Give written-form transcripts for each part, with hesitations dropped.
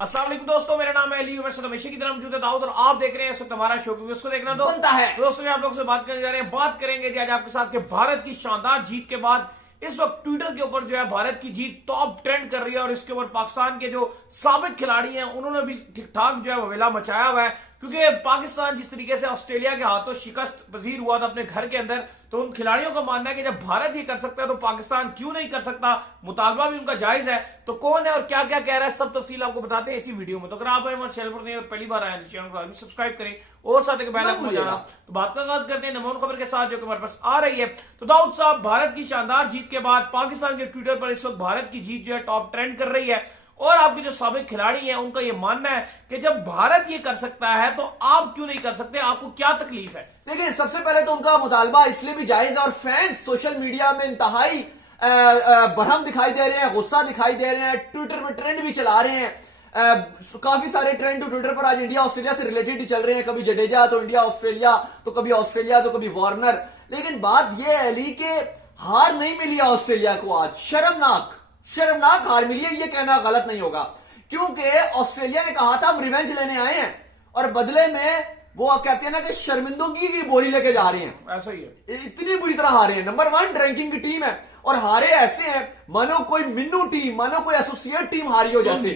अस्सलाम वालेकुम दोस्तों, मेरा नाम है अली। हमेशा की तरह मौजूद है दाऊद और आप देख रहे हैं इस वक्त हमारा शो, क्योंकि उसको देखना तो बनता है। तो दोस्तों आप लोगों से बात करने जा रहे हैं। बात करेंगे जी आज आपके साथ कि भारत की शानदार जीत के बाद इस वक्त ट्विटर के ऊपर जो है भारत की जीत टॉप ट्रेंड कर रही है और इसके ऊपर पाकिस्तान के जो साबिक खिलाड़ी हैं उन्होंने भी ठीक ठाक जो है वेला मचाया हुआ है, क्योंकि पाकिस्तान जिस तरीके से ऑस्ट्रेलिया के हाथों शिकस्त पजीर हुआ था अपने घर के अंदर, तो उन खिलाड़ियों का मानना है कि जब भारत ही कर सकता है तो पाकिस्तान क्यों नहीं कर सकता। मुतालबा भी उनका जायज है। तो कौन है और क्या क्या कह रहा है सब तफसील आपको बताते हैं इसी वीडियो में। तो अगर आप हमारे चैनल पर नहीं और पहली बार आए तो चैनल को सब्सक्राइब करें और साथ ही बेल आइकन बजाना। तो बात का आगाज करते हैं नमून खबर के साथ जो कि हमारे पास आ रही है। तो दाऊद साहब, भारत की शानदार जीत के बाद पाकिस्तान के ट्विटर पर इस वक्त भारत की जीत जो है टॉप ट्रेंड कर रही है और आपके जो साबिक खिलाड़ी हैं उनका यह मानना है कि जब भारत ये कर सकता है तो आप क्यों नहीं कर सकते, आपको क्या तकलीफ है। देखिए, सबसे पहले तो उनका मुतालबा इसलिए भी जायज है और फैंस सोशल मीडिया में इंतहाई बरहम दिखाई दे रहे हैं, गुस्सा दिखाई दे रहे हैं, ट्विटर में ट्रेंड भी चला रहे हैं। काफी सारे ट्रेंड तो ट्विटर पर आज इंडिया ऑस्ट्रेलिया से रिलेटेड ही चल रहे हैं। कभी जडेजा तो इंडिया ऑस्ट्रेलिया, तो कभी ऑस्ट्रेलिया तो कभी वार्नर। लेकिन बात यह है अली के हार नहीं मिली ऑस्ट्रेलिया को आज, शर्मनाक हार मिली है। ये कहना गलत नहीं होगा, क्योंकि ऑस्ट्रेलिया ने कहा था हम रिवेंज लेने आए हैं और बदले में वो कहते हैं ना कि शर्मिंदगी की बोरी लेके जा रहे हैं। ऐसा ही है, इतनी बुरी तरह हारे हैं। नंबर 1 रैंकिंग की टीम है और हारे ऐसे हैं मानो कोई मिन्नू टीम, मानो कोई एसोसिएट टीम हारी हो जैसे।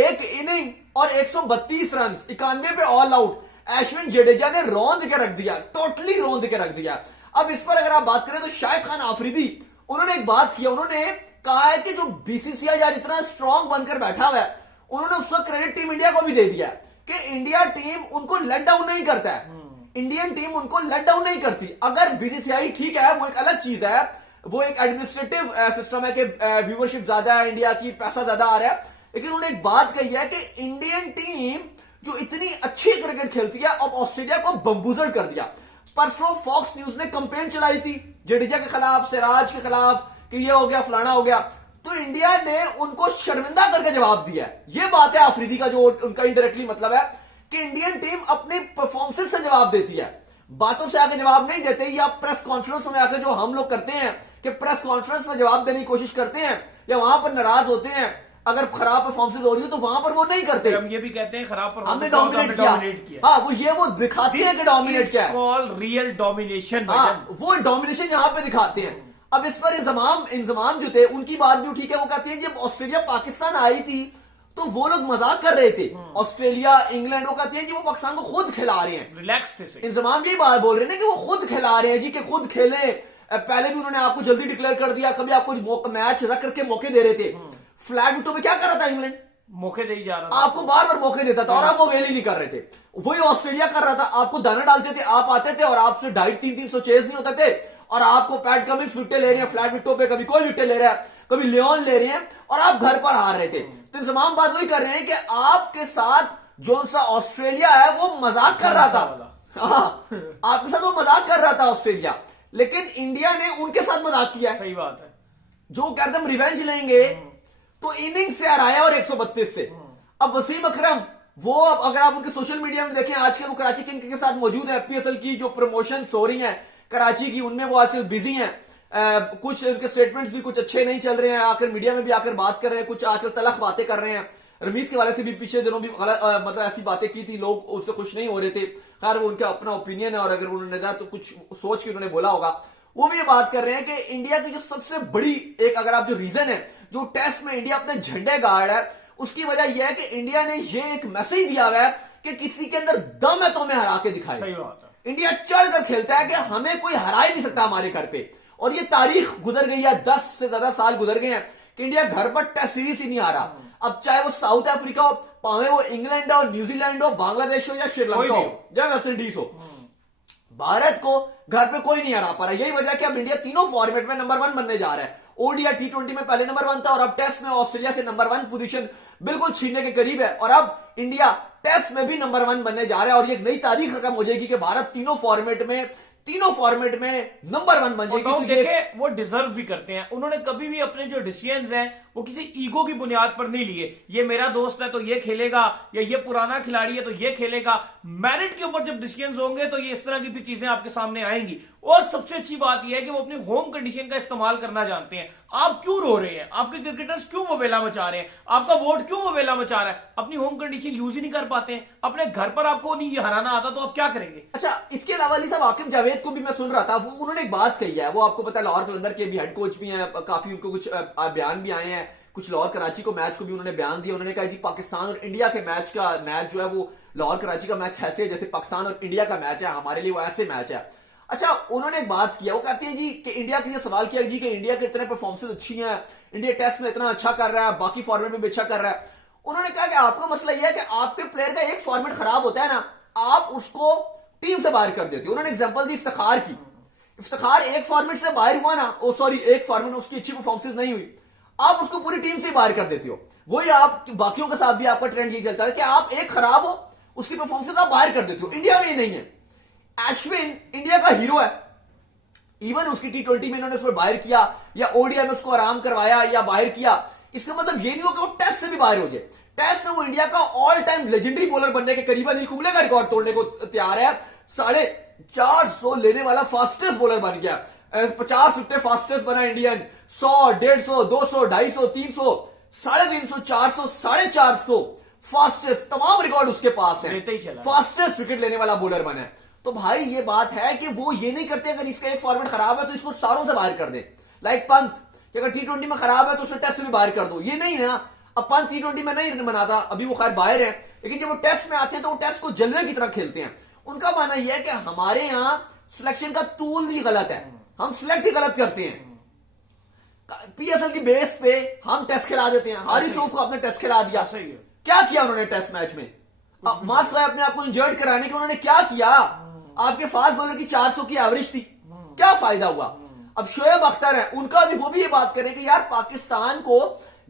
एक इनिंग और 132 रन 91 पे ऑल आउट अश्विन जडेजा ने रौंद के रख दिया, टोटली रौंद के रख दिया। अब इस पर अगर आप बात करें तो शाहिद खान आफरीदी उन्होंने एक बात किया, उन्होंने कहा है कि जो बीसीसीआई आज इतना स्ट्रांग बनकर बैठा हुआ है, उन्होंने उसका क्रेडिट टीम इंडिया को भी दे दिया कि इंडिया टीम उनको लेट डाउन नहीं करता है। इंडियन टीम उनको लेट डाउन नहीं करती। अगर बीसीसीआई ठीक है वो एक अलग चीज है, वो एक एडमिनिस्ट्रेटिव सिस्टम है कि व्यूअरशिप ज्यादा है इंडिया की, पैसा ज्यादा आ रहा है। लेकिन उन्होंने एक बात कही है कि इंडियन टीम जो इतनी अच्छी क्रिकेट खेलती है अब ऑस्ट्रेलिया को बम्बूजड़ कर दिया। परसों फॉक्स न्यूज ने कंपेन चलाई थी जडेजा के खिलाफ, सिराज के खिलाफ कि ये हो गया फलाना हो गया, तो इंडिया ने उनको शर्मिंदा करके जवाब दिया। ये बात है आफरीदी का, जो उनका इनडायरेक्टली मतलब है कि इंडियन टीम अपनी परफॉर्मेंस से जवाब देती है, बातों से आके जवाब नहीं देते। या प्रेस कॉन्फ्रेंस में आकर जो हम लोग करते हैं कि प्रेस कॉन्फ्रेंस में जवाब देने की कोशिश करते हैं या वहां पर नाराज होते हैं अगर खराब परफॉर्मेंस हो रही हो तो वहां पर वो नहीं करते। हम ये भी कहते हैं खराब परफॉर्मेंस हमने डोमिनेट किया। हाँ, वो दिखाते हैं कि डोमिनेट क्या है, कॉल रियल डोमिनेशन। हाँ, वो डोमिनेशन यहां पे दिखाते हैं। अब इस पर इंजमाम जो थे उनकी बात भी ठीक है। वो कहती है जब ऑस्ट्रेलिया पाकिस्तान आई थी तो वो लोग मजाक कर रहे थे, ऑस्ट्रेलिया इंग्लैंड, वो कहते हैं जी वो पाकिस्तान को खुद खिला रहे हैं, रिलैक्स थे। इंजमाम यही बात बोल रहे हैं कि वो खुद खिला रहे हैं जी, कि खुद खेले। पहले भी उन्होंने आपको जल्दी डिक्लेयर कर दिया, कभी आपको मैच रख करके मौके दे रहे थे। फ्लैट विकेटों पे क्या कर रहा था इंग्लैंड, मौके दे ही जा रहा था, आपको बार बार मौके देता था और आप वो वेल ही नहीं कर रहे थे। वही ऑस्ट्रेलिया कर रहा था, आपको दाना डालते थे, आप आते थे और आपसे 250-300 चेज नहीं होते थे और आपको पैट कमिंग्स विकेट ले रहे हैं फ्लैट विकेटों पे, कभी कोई विकेट ले रहा है, कभी लियोन ले रहे हैं और आप घर पर हार रहे थे। तो इंजमाम बात वही कर रहे हैं कि आपके साथ जो सा ऑस्ट्रेलिया है वो मजाक कर रहा था। हाँ, आपके साथ वो मजाक कर रहा था ऑस्ट्रेलिया, लेकिन इंडिया ने उनके साथ मजाक किया है। सही बात है, जो कहते हम रिवेंज लेंगे तो इनिंग से हराया और 132 से। अब वसीम अकरम वो, अब अगर आप उनके सोशल मीडिया में देखें आजकल वो कराची किंग के साथ मौजूद है। पीएसएल की जो प्रमोशन हो रही है कराची की, उनमें वो आजकल बिजी हैं। कुछ उनके स्टेटमेंट्स भी कुछ अच्छे नहीं चल रहे हैं, आकर मीडिया में भी आकर बात कर रहे हैं, कुछ आजकल तलख बातें कर रहे हैं। रमीज के वाले से भी पिछले दिनों भी मतलब ऐसी बातें की थी, लोग उससे खुश नहीं हो रहे थे। खैर वो उनका अपना ओपिनियन है और अगर उन्होंने कहा तो कुछ सोच के उन्होंने बोला होगा। वो भी ये बात कर रहे हैं कि इंडिया की जो सबसे बड़ी एक, अगर आप जो रीजन है जो टेस्ट में इंडिया अपने झंडे गाड़ है, उसकी वजह यह है कि इंडिया ने ये एक मैसेज दिया हुआ है कि किसी के अंदर दम है तो हमें हरा के दिखाए। सही बात है, इंडिया चढ़कर खेलता है कि हमें कोई हरा ही नहीं सकता हमारे घर पे। और ये तारीख गुजर गई है, 10 से ज्यादा साल गुजर गए हैं कि इंडिया घर पर टेस्ट सीरीज ही नहीं हारा। अब चाहे वो साउथ अफ्रीका हो, पावे वो इंग्लैंड हो, न्यूजीलैंड हो, बांग्लादेश हो या श्रीलंका हो या वेस्ट इंडीज हो, भारत को घर पे कोई नहीं हरा पा रहा। यही वजह कि अब इंडिया तीनों फॉर्मेट में नंबर 1 बनने जा रहा है। ओडीआई T20 में पहले नंबर 1 था और अब टेस्ट में ऑस्ट्रेलिया से नंबर 1 पोजीशन बिल्कुल छीनने के करीब है और अब इंडिया टेस्ट में भी नंबर 1 बनने जा रहा है। और ये नई तारीख रकम हो जाएगी कि भारत तीनों फॉर्मेट में नंबर 1 बन जाएगी। तो देखे वो डिजर्व भी करते हैं। उन्होंने कभी भी अपने जो डिसीजंस हैं वो किसी ईगो की बुनियाद पर नहीं लिए, ये मेरा दोस्त है तो ये खेलेगा, या ये पुराना खिलाड़ी है तो ये खेलेगा। मेरिट के ऊपर जब डिसीजन होंगे तो ये इस तरह की भी चीजें आपके सामने आएंगी। और सबसे अच्छी बात यह है कि वो अपनी होम कंडीशन का इस्तेमाल करना जानते हैं। आप क्यों रो रहे हैं, आपके क्रिकेटर्स क्यों वबेला मचा रहे हैं, आपका वोट क्यों वबेला मचा रहा है, अपनी होम कंडीशन यूज ही नहीं कर पाते हैं, अपने घर पर आपको नहीं हराना आता तो आप क्या करेंगे। अच्छा, इसके अलावा अली साहब आकिब जावेद को भी मैं सुन रहा था, वो उन्होंने एक बात कही है, वो आपको पता है लाहौर कलंदर के भी हेड कोच भी हैं, काफी उनको कुछ बयान भी आए हैं, कुछ लाहौर कराची को मैच को भी उन्होंने बयान दिया। उन्होंने कहा जी पाकिस्तान और इंडिया के मैच जो है वो लाहौर कराची का मैच ऐसे है जैसे पाकिस्तान और इंडिया का मैच है, हमारे लिए वो ऐसे मैच है। अच्छा, उन्होंने एक बात किया, वो कहते हैं जी कि इंडिया के लिए सवाल किया जी कि इंडिया के इतने परफॉर्मेंसेस अच्छी हैं, इंडिया टेस्ट में इतना अच्छा कर रहा है, बाकी फॉर्मेट में भी अच्छा कर रहा है। उन्होंने कहा कि आपका मसला यह है कि आपके प्लेयर का एक फॉर्मेट खराब होता है ना, आप उसको टीम से बाहर कर देते हो। उन्होंने एग्जांपल दी इफ्तिखार की, इफ्तिखार एक फॉर्मेट से बाहर हुआ ना, एक फॉर्मेट में उसकी अच्छी परफॉर्मेंस नहीं हुई, आप उसको पूरी टीम से बाहर कर देते हो। वही आप बाकियों के साथ भी आपका ट्रेंड ये चलता है कि आप एक खराब हो, उसकी परफॉर्मेंस आप बाहर कर देते हो। इंडिया में ये नहीं है। अश्विन इंडिया का हीरो है, इवन उसकी T20 में इन्होंने उसको बाहर किया या ओडीआई में उसको आराम करवाया या बाहर किया, इसका मतलब ये नहीं हो कि वो टेस्ट से भी बाहर हो जाए। टेस्ट में वो इंडिया का ऑल टाइम लेजेंडरी बॉलर बनने के करीब अनिल कुंबले का रिकॉर्ड तोड़ने को तैयार है। 450 लेने वाला फास्टेस्ट बॉलर बन गया, 50 विकेट फास्टेस्ट बना इंडियन, 100, 150, 200, 250, 300, 350, 400, 450 फास्टेस्ट, तमाम रिकॉर्ड उसके पास है, फास्टेस्ट विकेट लेने वाला बॉलर बना है। तो भाई ये बात है कि वो ये नहीं करते अगर इसका एक फॉर्मेट खराब है तो इसको सारों से बाहर कर दे, लाइक पंत कि अगर T20 में खराब है तो उसे टेस्ट से भी बाहर कर दो। ये नहीं ना, अब पंत T20 में नहीं बनाता, अभी वो खैर बाहर है, लेकिन जब वो टेस्ट में आते हैं तो वो टेस्ट को जलवे की तरह खेलते हैं। उनका मानना यह है कि हमारे यहां सिलेक्शन का टूल ही गलत है, हम सिलेक्ट ही गलत करते हैं। PSL की बेस पे हम टेस्ट खिला देते हैं। हारिस रऊफ को आपने टेस्ट खिला दिया, क्या किया उन्होंने टेस्ट मैच में? मार्क्स भाई अपने आपको इंजर्ड कराने के उन्होंने क्या किया? आपके फास्ट बॉलर की 400 की एवरेज थी, क्या फायदा हुआ? अब शोएब अख्तर है, उनका भी वो भी ये बात करें कि यार पाकिस्तान को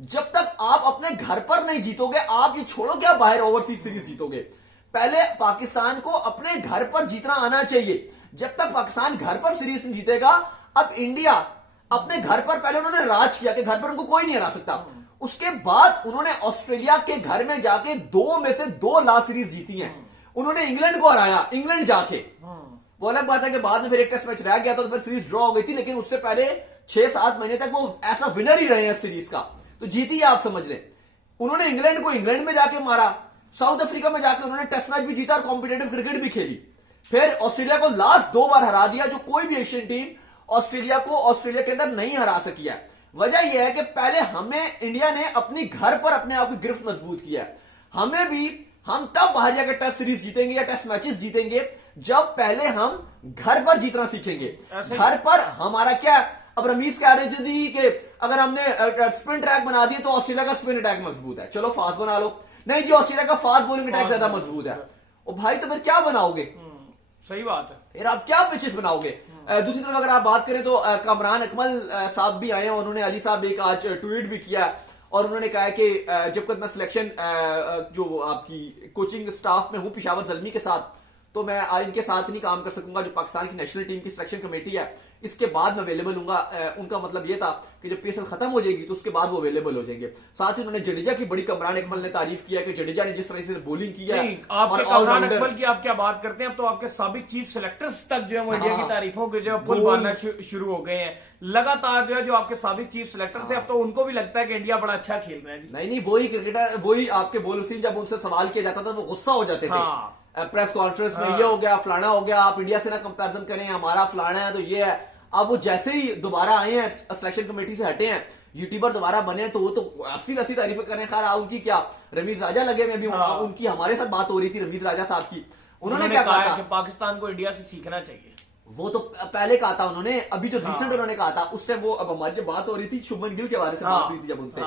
जब तक आप अपने घर पर नहीं जीतोगे, आप ये छोड़ो कि आप बाहर ओवरसीज सीरीज जीतोगे, पहले पाकिस्तान को अपने घर पर जीतना आना चाहिए। जब तक पाकिस्तान घर पर सीरीज नहीं जीतेगा, अब इंडिया अपने घर पर पहले उन्होंने राज किया कि घर पर उनको कोई नहीं हरा सकता, उसके बाद उन्होंने ऑस्ट्रेलिया के घर में जाके 2 में से 2 लास्ट सीरीज जीती हैं। उन्होंने इंग्लैंड को हराया, इंग्लैंड जाके, वो अलग बात है कि बाद में फिर एक टेस्ट मैच रह गया तो फिर सीरीज ड्रॉ हो गई थी, लेकिन उससे पहले 6-7 महीने तक वो ऐसा विनर ही रहे हैं सीरीज का, तो जीती है आप समझ लें। उन्होंने इंग्लैंड को इंग्लैंड में जाके मारा, साउथ अफ्रीका में जाके उन्होंने टेस्ट मैच भी जीता और कॉम्पिटेटिव क्रिकेट भी खेली, फिर ऑस्ट्रेलिया को लास्ट 2 बार हरा दिया, जो कोई भी एशियन टीम ऑस्ट्रेलिया को ऑस्ट्रेलिया के अंदर नहीं हरा सकी है। वजह यह है कि पहले हमें इंडिया ने अपनी घर पर अपने आप की गिरफ्त मजबूत किया है। हमें भी, हम तब बाहर जाकर टेस्ट सीरीज जीतेंगे या टेस्ट मैचेस जीतेंगे जब पहले हम घर पर जीतना सीखेंगे। घर पर हमारा क्या, अब रमीज कह रहे थे कि अगर हमने स्पिन ट्रैक बना दिए तो ऑस्ट्रेलिया का स्पिन अटैक मजबूत है, चलो फास्ट बना लो। नहीं जी, ऑस्ट्रेलिया का फास्ट बॉलिंग अटैक ज्यादा मजबूत है। ओ भाई, तो फिर क्या बनाओगे? सही बात है, फिर आप क्या पिचेस बनाओगे? दूसरी तरफ अगर आप बात करें तो कमरान अकमल साहब भी आए हैं, उन्होंने अली साहब एक आज ट्वीट भी किया और उन्होंने कहा कि जब तक मैं सिलेक्शन जो आपकी कोचिंग स्टाफ में हूं पेशावर ज़ल्मी के साथ, तो मैं इनके साथ नहीं काम कर सकूंगा जो पाकिस्तान की नेशनल टीम की सिलेक्शन कमेटी है, इसके बाद मैं अवेलेबल हूंगा। उनका मतलब यह था कि जब PSL खत्म हो जाएगी तो उसके बाद वो अवेलेबल हो जाएंगे। साथ ही उन्होंने जडेजा की बड़ी कमरान अकमल ने तारीफ किया कि जडेजा ने जिस तरह से बॉलिंग की है। आपके कमरान अकमल की आप क्या बात करते हैं, अब तो आपके साबिक चीफ सिलेक्टर्स तक जो है वो इंडिया की तारीफों के जो पुल बांधना शुरू हो गए हैं लगातार। जो आपके साबिक चीफ सिलेक्टर थे, अब तो उनको भी लगता है कि इंडिया बड़ा अच्छा खेल रहा है जी। नहीं, वही क्रिकेटर, वही आपके बॉलर सिंह, जब उनसे सवाल किया जाता था तो गुस्सा हो जाते थे प्रेस कॉन्फ्रेंस में, ये हो गया, फलाना हो गया, आप इंडिया से ना कंपैरिजन करें, हमारा फलाना है तो ये है। अब वो जैसे ही दोबारा आए हैं, सिलेक्शन कमेटी से हटे हैं, यूट्यूबर दोबारा बने हैं, तो वो तो अस्सी तारीफें करें। खैर उनकी क्या, रमीज राजा लगे में भी उनकी हमारे साथ बात हो रही थी रमीज राजा साहब की, उन्होंने क्या कहा कि पाकिस्तान को इंडिया से सीखना चाहिए। वो तो पहले कहा था उन्होंने, अभी जो रिसेंट उन्होंने कहा था उस टाइम वो, अब हमारी बात हो रही थी शुभमन गिल के बारे में बात हुई थी जब उनसे,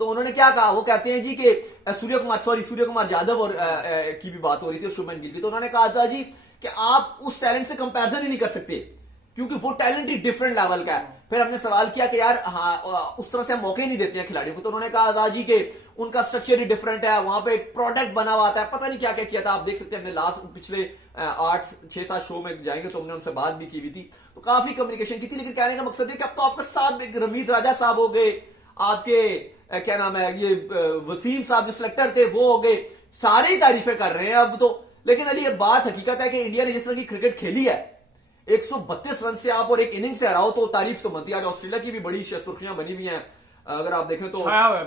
तो उन्होंने क्या कहा, वो कहते हैं जी कि सूर्य कुमार यादव और की भी बात हो रही थी शुभमन गिल की, तो उन्होंने कहा था जी कि आप उस टैलेंट से कंपैरिजन ही नहीं कर सकते क्योंकि वो टैलेंट ही डिफरेंट लेवल का है। फिर हमने सवाल किया कि यार उस तरह से हम मौके नहीं देते हैं खिलाड़ियों को, तो उन्होंने कहा था जी कि उनका स्ट्रक्चर ही डिफरेंट है, वहां पे एक प्रोडक्ट बना हुआ आता है, पता नहीं क्या क्या किया था। आप देख सकते हैं हमने पिछले 8-6-7 शो में जाएंगे तो हमने उनसे बात भी की हुई थी, तो काफी कम्युनिकेशन की थी। लेकिन कहने का मकसद है कि अब तो आपके साथ रमीज राजा साहब हो गए, आपके क्या नाम है ये वसीम साहब जो सिलेक्टर थे वो हो गए, सारे ही तारीफें कर रहे हैं अब तो। लेकिन अली ये बात हकीकत है कि इंडिया ने जिस तरह की क्रिकेट खेली है, 132 रन से आप और एक इनिंग से हराओ तो तारीफ तो बनती है। आज ऑस्ट्रेलिया की भी बड़ी सुर्खियां बनी हुई हैं, अगर आप देखें तो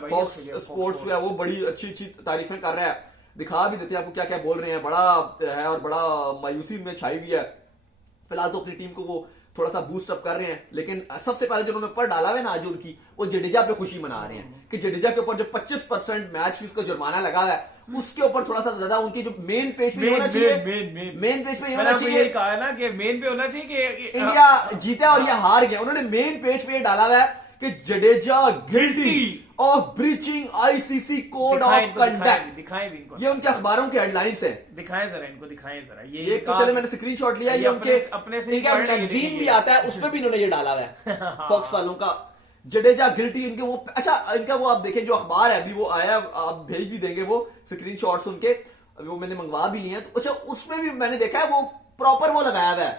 फॉक्स स्पोर्ट्स जो है वो बड़ी अच्छी अच्छी तारीफें कर रहा है, दिखा भी देते हैं आपको क्या क्या बोल रहे हैं, बड़ा है और बड़ा मायूसी में छाई हुई है। फिलहाल तो अपनी टीम को वो थोड़ा सा बूस्ट अप कर रहे हैं, लेकिन सबसे पहले जो उन्होंने पर डाला है ना आज उनकी, वो जडेजा पे खुशी मना रहे हैं कि जडेजा के ऊपर जो 25% मैच फीस का जुर्माना लगा हुआ है उसके ऊपर थोड़ा सा ज्यादा उनकी जो मेन पेज पे होना चाहिए, मेन पेज पे होना चाहिए। कहा है ना कि मेन पे होना चाहिए कि इंडिया जीता और ये हार गया। उन्होंने मेन पेज पे डाला हुआ है कि Jadeja guilty of breaching ICC code of conduct. दिखाएं भी इनको, ये उनके अखबारों की हेडलाइंस है। दिखाएं जरा इनको, दिखाएं जरा। ये तो चले मैंने स्क्रीनशॉट लिया, ये उनके अपने से इनका मैगजीन भी आता है उसमें भी इन्होंने ये डाला हुआ है फॉक्स वालों का, जडेजा गिल्टी। इनके वो अच्छा इनका वो आप देखें जो अखबार है अभी वो आया, आप भेज भी देंगे वो स्क्रीनशॉट्स उनके, वो मैंने मंगवा भी लिए हैं। अच्छा उसमें भी मैंने देखा है वो प्रॉपर वो लगाया हुआ है,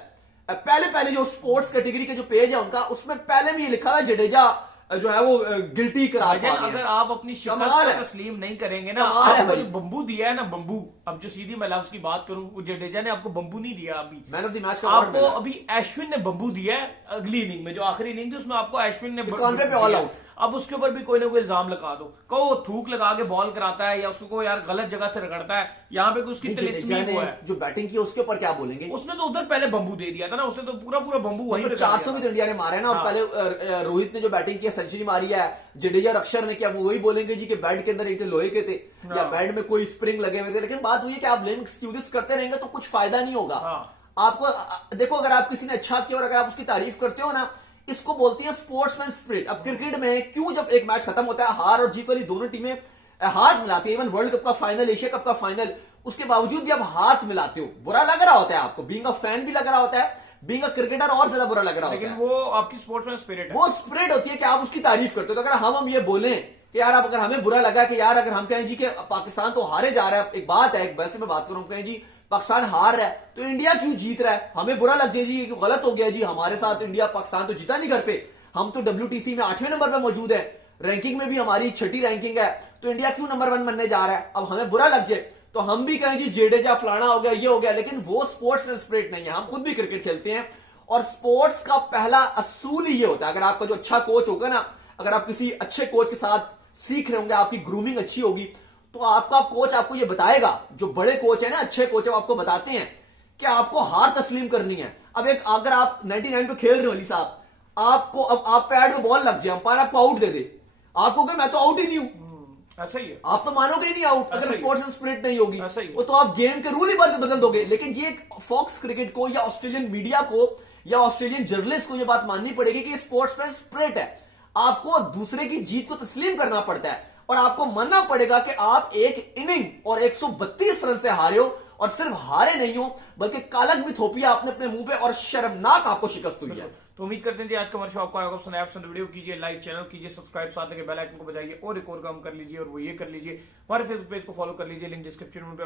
पहले जो स्पोर्ट्स कैटेगरी के जो पेज है उनका उसमें पहले भी ये लिखा हुआ है जडेजा जो है वो गिल्टी करार पा गया। अगर आप अपनी शिकस्त को तस्लीम नहीं करेंगे ना, आपको जो बम्बू दिया है ना, बम्बू, अब जो सीधी मैं लफ्ज की बात करूं, वो जडेजा ने आपको बम्बू नहीं दिया अभी, मैन ऑफ द मैच का आपको अभी अश्विन ने बम्बू दिया है अगली इनिंग में, जो आखिरी इनिंग थी उसमें आपको अश्विन ने पे ऑल आउट। अब उसके ऊपर भी कोई ना कोई इल्जाम लगा दो, कहो थूक लगा के बॉल कराता है या उसको यार गलत जगह से रगड़ता है, यहाँ पे उसकी तिलिस्मी हुआ है। जो बैटिंग की उसके ऊपर क्या बोलेंगे, उसने तो उधर पहले बम्बू दे दिया था ना, उसने तो पूरा बम्बू वहीं पे 400 भी तो इंडिया ने मारे ना। और पहले रोहित ने जो बैटिंग की सेंचुरी मारी है, जडेजा और अक्षर ने, क्या वो वही बोलेंगे जी कि बैट के अंदर एक लोहे के थे या बैट में कोई स्प्रिंग लगे हुए थे। लेकिन बात हुई है कि आप ब्लेम एक्सक्यूजेस करते रहेंगे तो कुछ फायदा नहीं होगा। आपको देखो, अगर आप किसी ने अच्छा किया और अगर आप उसकी तारीफ करते हो ना, इसको बोलती है स्पोर्ट्समैन स्पिरिट। अब क्रिकेट में क्यों जब एक मैच खत्म होता है, हार और जीत वाली दोनों टीमें हाथ मिलाती है, इवन वर्ल्ड कप का फाइनल, एशिया कप का फाइनल, उसके बावजूद भी आप हाथ मिलाते हो, बुरा लग रहा होता है आपको, बीइंग अ फैन भी लग रहा होता है, बीइंग अ क्रिकेटर और ज्यादा बुरा लग रहा होता है। लेकिन वो आपकी स्पोर्ट्समैन स्पिरिट है, वो स्पिरिट होती है कि आप उसकी तारीफ करते हो। तो अगर हम ये बोलें कि यार अगर हमें बुरा लगा कि यार अगर हम कहें जी कि पाकिस्तान तो हारे जा रहा है, एक बात है, एक वैसे मैं बात करूं, कहें जी पाकिस्तान हार रहा है तो इंडिया क्यों जीत रहा है, हमें बुरा लग जाए जी ये गलत हो गया जी हमारे साथ, इंडिया पाकिस्तान तो जीता नहीं घर पे, हम तो WTC में 8वें नंबर पे मौजूद है, रैंकिंग में भी हमारी 6ठी रैंकिंग है, तो इंडिया क्यों नंबर 1 बनने जा रहा है। अब हमें बुरा लग जाए तो हम भी कहें जी जडेजा फलाना हो गया, ये हो गया, लेकिन वो स्पोर्ट्समैन स्पिरिट नहीं है। हम खुद भी क्रिकेट खेलते हैं और स्पोर्ट्स का पहला असूल ही ये होता है, अगर आपका जो अच्छा कोच होगा ना, अगर आप किसी अच्छे कोच के साथ सीख रहे होंगे, आपकी ग्रूमिंग अच्छी होगी, तो आपका कोच आपको ये बताएगा, जो बड़े कोच है ना, अच्छे कोच है, वो आपको बताते हैं कि आपको हार तस्लीम करनी है। अब एक अगर आप 99 पे खेल रहे हो अली साहब, आपको अब आप पैड में बॉल लग जाए, अंपायर आपको आउट दे दे, आप कहोगे मैं तो आउट ही नहीं हूं, ऐसा ही है, आप तो मानोगे ही नहीं आउट, अगर स्पोर्ट्स स्पिरिट नहीं होगी वो तो आप गेम के रूल ही बदल दोगे। लेकिन ये फॉक्स क्रिकेट को या ऑस्ट्रेलियन मीडिया को या ऑस्ट्रेलियन जर्नलिस्ट को ये बात माननी पड़ेगी कि स्पोर्ट्समैन स्पिरिट है, आपको दूसरे की जीत को तस्लीम करना पड़ता है और आपको मानना पड़ेगा कि आप एक इनिंग और 132 रन से हारे हो, और सिर्फ हारे नहीं हो बल्कि कालक भी थोपिया आपने अपने मुंह पे और शर्मनाक आपको शिकस्त हुई है। तो उम्मीद करते हैं जी आज का हमारा शो आपको आएगा पसंद आया, पसंद वीडियो कीजिए लाइक, चैनल कीजिए सब्सक्राइब, साथ लगे बेल आइकन को बजाइए और एक और काम कर लीजिए, और वो ये कर लीजिए हमारे फेसबुक पेज को फॉलो कर लीजिए, लिंक डिस्क्रिप्शन में।